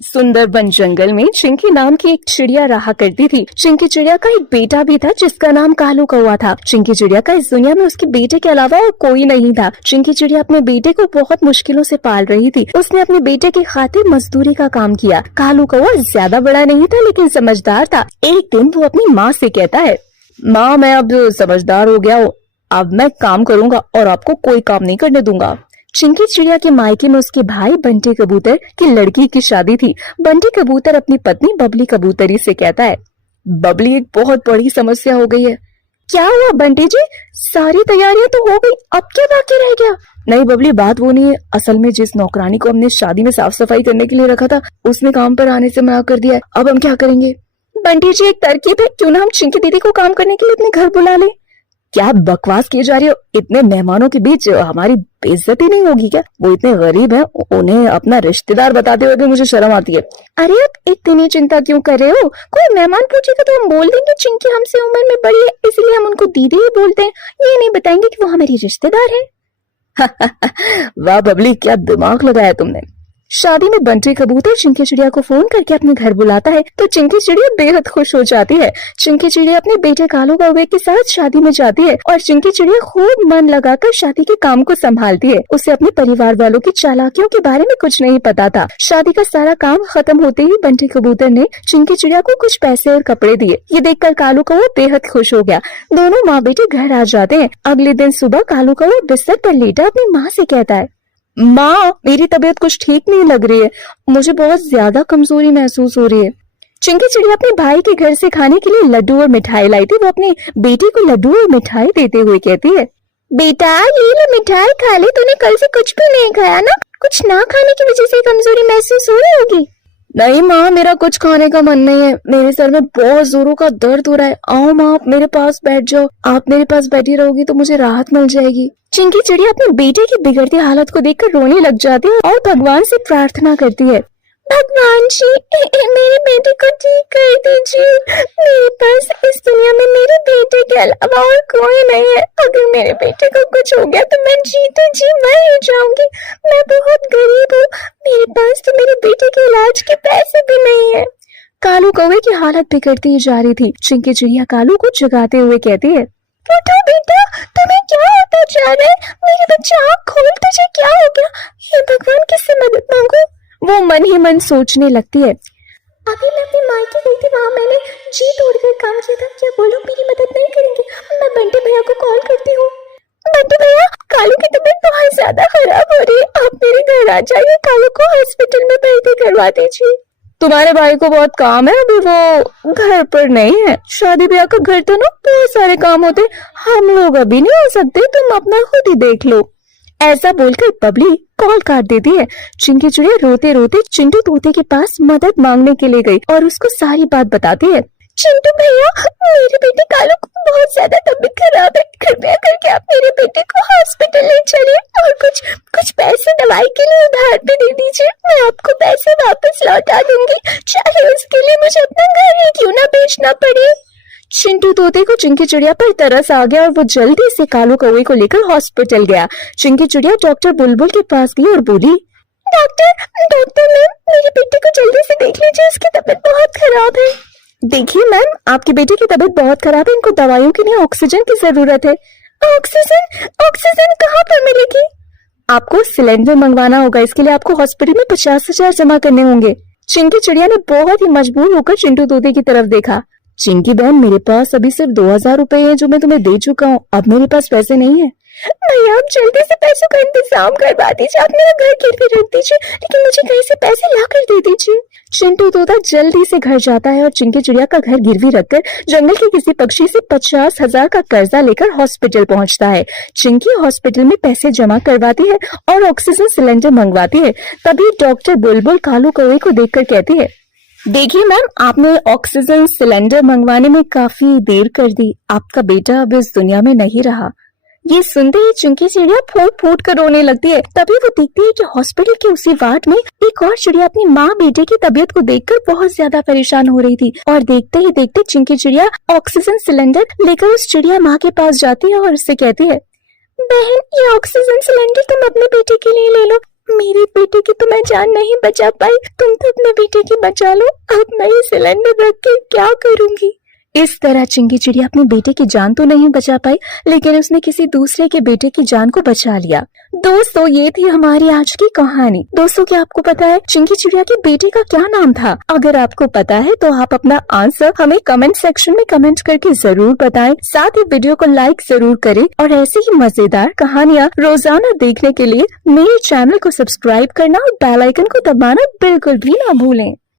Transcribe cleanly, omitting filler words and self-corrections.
सुंदरबन जंगल में चिंकी नाम की एक चिड़िया रहा करती थी। चिंकी चिड़िया का एक बेटा भी था जिसका नाम कालू कौवा था। चिंकी चिड़िया का इस दुनिया में उसके बेटे के अलावा और कोई नहीं था। चिंकी चिड़िया अपने बेटे को बहुत मुश्किलों से पाल रही थी। उसने अपने बेटे की खातिर मजदूरी का काम किया। कालू कौवा ज्यादा बड़ा नहीं था लेकिन समझदार था। एक दिन वो अपनी माँ से कहता है, माँ मैं अब समझदार हो गया हूँ, अब मैं काम करूंगा और आपको कोई काम नहीं करने दूंगा। चिंकी चिड़िया के मायके में उसके भाई बंटी कबूतर की लड़की की शादी थी। बंटी कबूतर अपनी पत्नी बबली कबूतरी से कहता है, बबली एक बहुत बड़ी समस्या हो गई है। क्या हुआ बंटी जी? सारी तैयारियां तो हो गई, अब क्या बाकी रह गया? नहीं बबली, बात वो नहीं है। असल में जिस नौकरानी को हमने शादी में साफ सफाई करने के लिए रखा था उसने काम पर आने से मना कर दिया है। अब हम क्या करेंगे? बंटी जी एक तरकीब है, क्यों ना हम चिंकी दीदी को काम करने के लिए अपने घर बुला ले। क्या बकवास किए जा रही हो? इतने मेहमानों के बीच हमारी बेइज्जती नहीं होगी क्या? वो इतने गरीब हैं, उन्हें अपना रिश्तेदार बताते हुए भी मुझे शर्म आती है। अरे आप इतनी चिंता क्यों कर रहे हो? कोई मेहमान पूछेगा तो हम बोल देंगे चिंकी हमसे उम्र में बड़ी है इसलिए हम उनको दीदी ही बोलते हैं। ये नहीं बताएंगे कि वो हमारी रिश्तेदार है। वाह बबली, क्या दिमाग लगाया तुमने। शादी में बंटी कबूतर चिंकी चिड़िया को फोन करके अपने घर बुलाता है तो चिंकी चिड़िया बेहद खुश हो जाती है। चिंकी चिड़िया अपने बेटे कालू कौवे के साथ शादी में जाती है और चिंकी चिड़िया खूब मन लगाकर शादी के काम को संभालती है। उसे अपने परिवार वालों की चालाकियों के बारे में कुछ नहीं पता था। शादी का सारा काम खत्म होते ही बंटी कबूतर ने चिंकी चिड़िया को कुछ पैसे और कपड़े दिए। ये देखकर कालू कौवा बेहद खुश हो गया। दोनों माँ बेटे घर आ जाते हैं। अगले दिन सुबह कालू कौवा बिस्तर पर लेटा अपनी माँ से कहता है, माँ मेरी तबीयत कुछ ठीक नहीं लग रही है, मुझे बहुत ज्यादा कमजोरी महसूस हो रही है। चिंकी चिड़िया अपने भाई के घर से खाने के लिए लड्डू और मिठाई लाई थी। वो अपने बेटे को लड्डू और मिठाई देते हुए कहती है, बेटा ये ले मिठाई खा ले, तूने कल से कुछ भी नहीं खाया ना? कुछ ना खाने की वजह से कमजोरी महसूस हो रही होगी। नहीं माँ, मेरा कुछ खाने का मन नहीं है, मेरे सर में बहुत जोरों का दर्द हो रहा है। आओ माँ आप मेरे पास बैठ जाओ, आप मेरे पास बैठी रहोगी तो मुझे राहत मिल जाएगी। चिंकी चिड़िया अपने बेटे की बिगड़ती हालत को देखकर रोने लग जाती है और भगवान से प्रार्थना करती है, भगवान जी मेरे बेटे को ठीक कर दीजिए। मेरे पास इस दुनिया में मेरे बेटे के अलावा और कोई नहीं है। अगर मेरे बेटे को कुछ हो गया तो मैं जीते जी मर ही जाऊंगी। मैं बहुत गरीब हूँ, मेरे पास तो मेरे बेटे के इलाज के पैसे भी नहीं है। कालू कौवे की हालत बिगड़ती ही जा रही थी। चिंकी चिड़िया कालू को जगाते हुए कहती है, उठो बेटा, तुम्हें क्या होता जा रहा है? मेरे बच्चा आँख खोल, तुझे क्या हो गया? हे भगवान किससे मदद मांगू? वो मन ही मन सोचने लगती है, अभी मैं अपनी माँ की गई थी, वहाँ मैंने जी तोड़कर काम किया था। क्या वो लोग मेरी मदद नहीं करेंगे? मैं बंटी भैया को कॉल करती हूँ। बंटी भैया, कालू की तबीयत बहुत ज्यादा खराब हो रही है, आप मेरे घर आ जाइए, कालू को हॉस्पिटल में भर्ती करवा दीजिए। तुम्हारे भाई को बहुत काम है, अभी वो घर पर नहीं है। शादी ब्याह का घर तो ना बहुत सारे काम होते, हम लोग अभी नहीं हो सकते, तुम अपना खुद ही देख लो। ऐसा बोलकर बबली कॉल काट देती है। चिंकी चिड़िया रोते रोते चिंटू तोते के पास मदद मांगने के लिए गई और उसको सारी बात बताती है। चिंटू भैया, मेरे बेटे कालू को बहुत ज्यादा तबीयत खराब है, कृपया करके आप मेरे बेटे को हॉस्पिटल ले चलिए और कुछ पैसे दवाई के लिए उधार पे दे दीजिए। मैं आपको पैसे वापस लौटा दूंगी, चाहे उसके लिए मुझे अपना घर ही क्यों ना बेचना पड़े। चिंटू तोते को चिंकी चिड़िया पर तरस आ गया और वो जल्दी से कालू कौवे को लेकर हॉस्पिटल गया। चिंकी चिड़िया डॉक्टर बुलबुल के पास गई और बोली, डॉक्टर मैम, मेरे बेटे को जल्दी से देख लीजिए, उसकी तबीयत बहुत खराब है। देखिए मैम, आपके बेटे की तबीयत बहुत खराब है, इनको दवाइयों के लिए ऑक्सीजन की जरूरत है। ऑक्सीजन कहाँ पर मिलेगी? आपको सिलेंडर मंगवाना होगा, इसके लिए आपको हॉस्पिटल में 50,000 जमा करने होंगे। चिंकी चिड़िया ने बहुत ही मजबूर होकर चिंटू तोते की तरफ देखा। चिंकी बहन, मेरे पास अभी सिर्फ 2,000 रुपए है जो मैं तुम्हें दे चुका हूँ, अब मेरे पास पैसे नहीं है। भैया आप जल्दी से पैसों का इंतजाम करवा दीजिए, आप मेरा घर गिरवी रख दीजिए, लेकिन मुझे कहीं से पैसे ला कर दे दीजिए। चिंटू तोता जल्दी से घर जाता है और चिंकी चिड़िया का घर गिरवी रखकर जंगल के किसी पक्षी से 50,000 का कर्जा लेकर हॉस्पिटल पहुंचता है। चिंकी हॉस्पिटल में पैसे जमा करवाती है और ऑक्सीजन सिलेंडर मंगवाती है। तभी डॉक्टर बुलबुल कालू कौवे को देखकर कहती है, देखिए मैम, आपने ऑक्सीजन सिलेंडर मंगवाने में काफी देर कर दी, आपका बेटा अब इस दुनिया में नहीं रहा। ये सुनते ही चिंकी चिड़िया फूट फूट कर रोने लगती है। तभी वो देखती है कि हॉस्पिटल के उसी वार्ड में एक और चिड़िया अपनी माँ बेटे की तबीयत को देखकर बहुत ज्यादा परेशान हो रही थी और देखते ही देखते चिंकी चिड़िया ऑक्सीजन सिलेंडर लेकर उस चिड़िया माँ के पास जाती है और उससे कहती है, बहन ये ऑक्सीजन सिलेंडर तुम अपने बेटे के लिए ले लो, मेरे बेटे की तो मैं जान नहीं बचा पाई, तुम तो अपने बेटे की बचा लो। अब मैं ये सिलेंडर रख के क्या करूंगी। इस तरह चिंकी चिड़िया अपने बेटे की जान तो नहीं बचा पाई, लेकिन उसने किसी दूसरे के बेटे की जान को बचा लिया। दोस्तों, ये थी हमारी आज की कहानी। दोस्तों, क्या आपको पता है चिंकी चिड़िया के बेटे का क्या नाम था? अगर आपको पता है तो आप अपना आंसर हमें कमेंट सेक्शन में कमेंट करके जरूर बताएं। साथ ही वीडियो को लाइक जरूर करें और ऐसी ही मजेदार कहानियाँ रोजाना देखने के लिए मेरे चैनल को सब्सक्राइब करना और बेल आइकन को दबाना बिल्कुल भी ना भूलें।